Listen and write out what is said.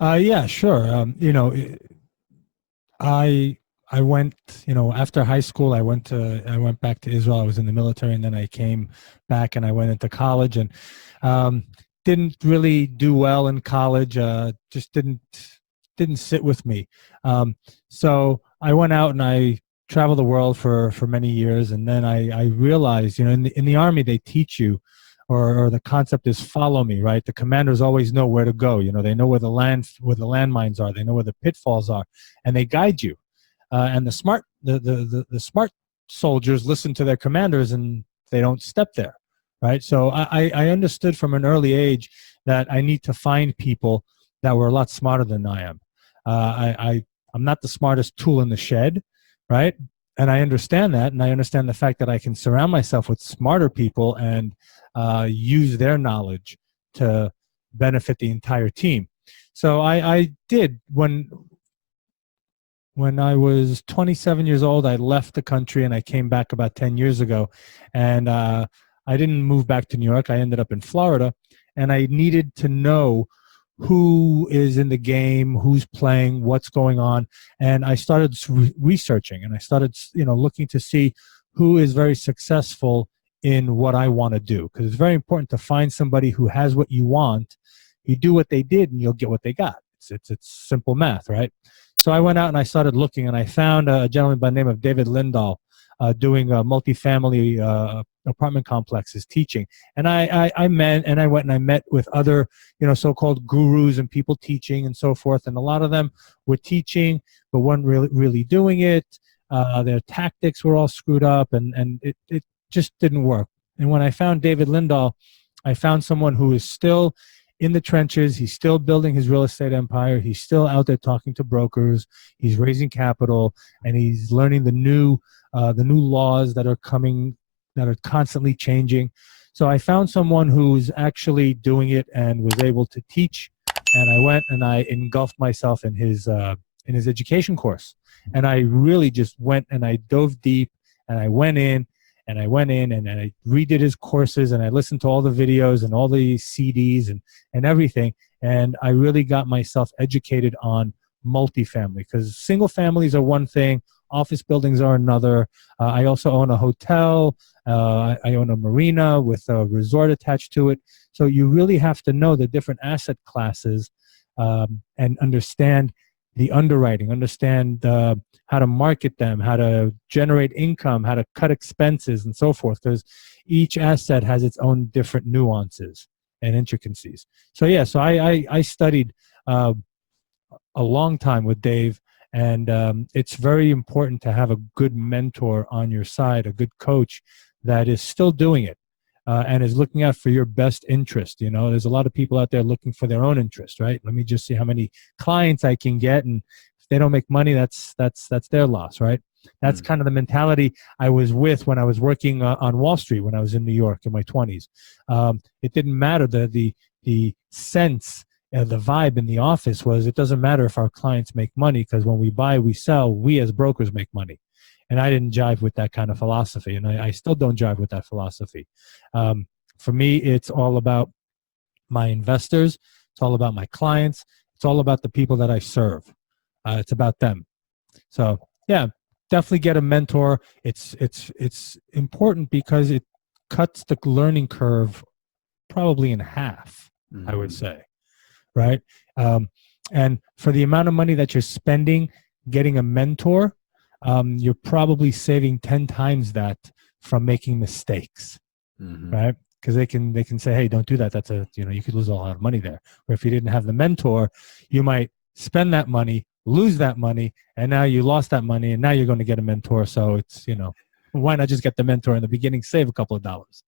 Yeah, sure. I I went, after high school, I went back to Israel. I was in the military, and then I came back and I went into college, and um, didn't really do well in college. Just didn't sit with me. So I went out and I traveled the world for many years, and then I realized, in the army they teach you, or the concept is follow me, right? The commanders always know where to go. They know where the landmines are. They know where the pitfalls are, and they guide you. And the smart soldiers listen to their commanders, and they don't step there, right? So I understood from an early age that I need to find people that were a lot smarter than I am. I'm not the smartest tool in the shed, right? And I understand that, and I understand the fact that I can surround myself with smarter people and use their knowledge to benefit the entire team. So I did. When I was 27 years old, I left the country and I came back about 10 years ago. And I didn't move back to New York. I ended up in Florida. And I needed to know who is in the game, who's playing, what's going on. And I started researching, and I started, looking to see who is very successful in what I want to do. Because it's very important to find somebody who has what you want. You do what they did and you'll get what they got. It's simple math, right? So I went out and I started looking, and I found a gentleman by the name of David Lindahl doing multifamily apartment complexes, teaching. And I met, and I went and I met with other, so-called gurus and people teaching and so forth. And a lot of them were teaching, but weren't really doing it. Their tactics were all screwed up, and it just didn't work. And when I found David Lindahl, I found someone who is still in the trenches. He's still building his real estate empire. He's still out there talking to brokers. He's raising capital, and he's learning the new laws that are coming, that are constantly changing. So I found someone who's actually doing it and was able to teach. And I went and I engulfed myself in his education course. And I really just went and I dove deep, and I went in and I redid his courses, and I listened to all the videos and all the CDs and everything. And I really got myself educated on multifamily, because single families are one thing, office buildings are another. I also own a hotel. I own a marina with a resort attached to it. So you really have to know the different asset classes, and understand the underwriting, understand how to market them, how to generate income, how to cut expenses, and so forth, because each asset has its own different nuances and intricacies. So yeah, so I studied a long time with Dave, and it's very important to have a good mentor on your side, a good coach that is still doing it. And is looking out for your best interest. There's a lot of people out there looking for their own interest, right? Let me just see how many clients I can get, and if they don't make money, that's their loss, right? That's kind of the mentality I was with when I was working on Wall Street when I was in New York in my 20s. It didn't matter. The sense, the vibe in the office was, it doesn't matter if our clients make money, because when we buy, we sell, we as brokers make money. And I didn't jive with that kind of philosophy, and I still don't jive with that philosophy. For me, it's all about my investors. It's all about my clients. It's all about the people that I serve. It's about them. So yeah, definitely get a mentor. It's important because it cuts the learning curve probably in half, I would say, right? And for the amount of money that you're spending getting a mentor, you're probably saving 10 times that from making mistakes, right? Because they can say, hey, don't do that. That's you could lose a lot of money there. Or if you didn't have the mentor, you might spend that money, lose that money, and now you lost that money, and now you're going to get a mentor. So it's, why not just get the mentor in the beginning, save a couple of dollars?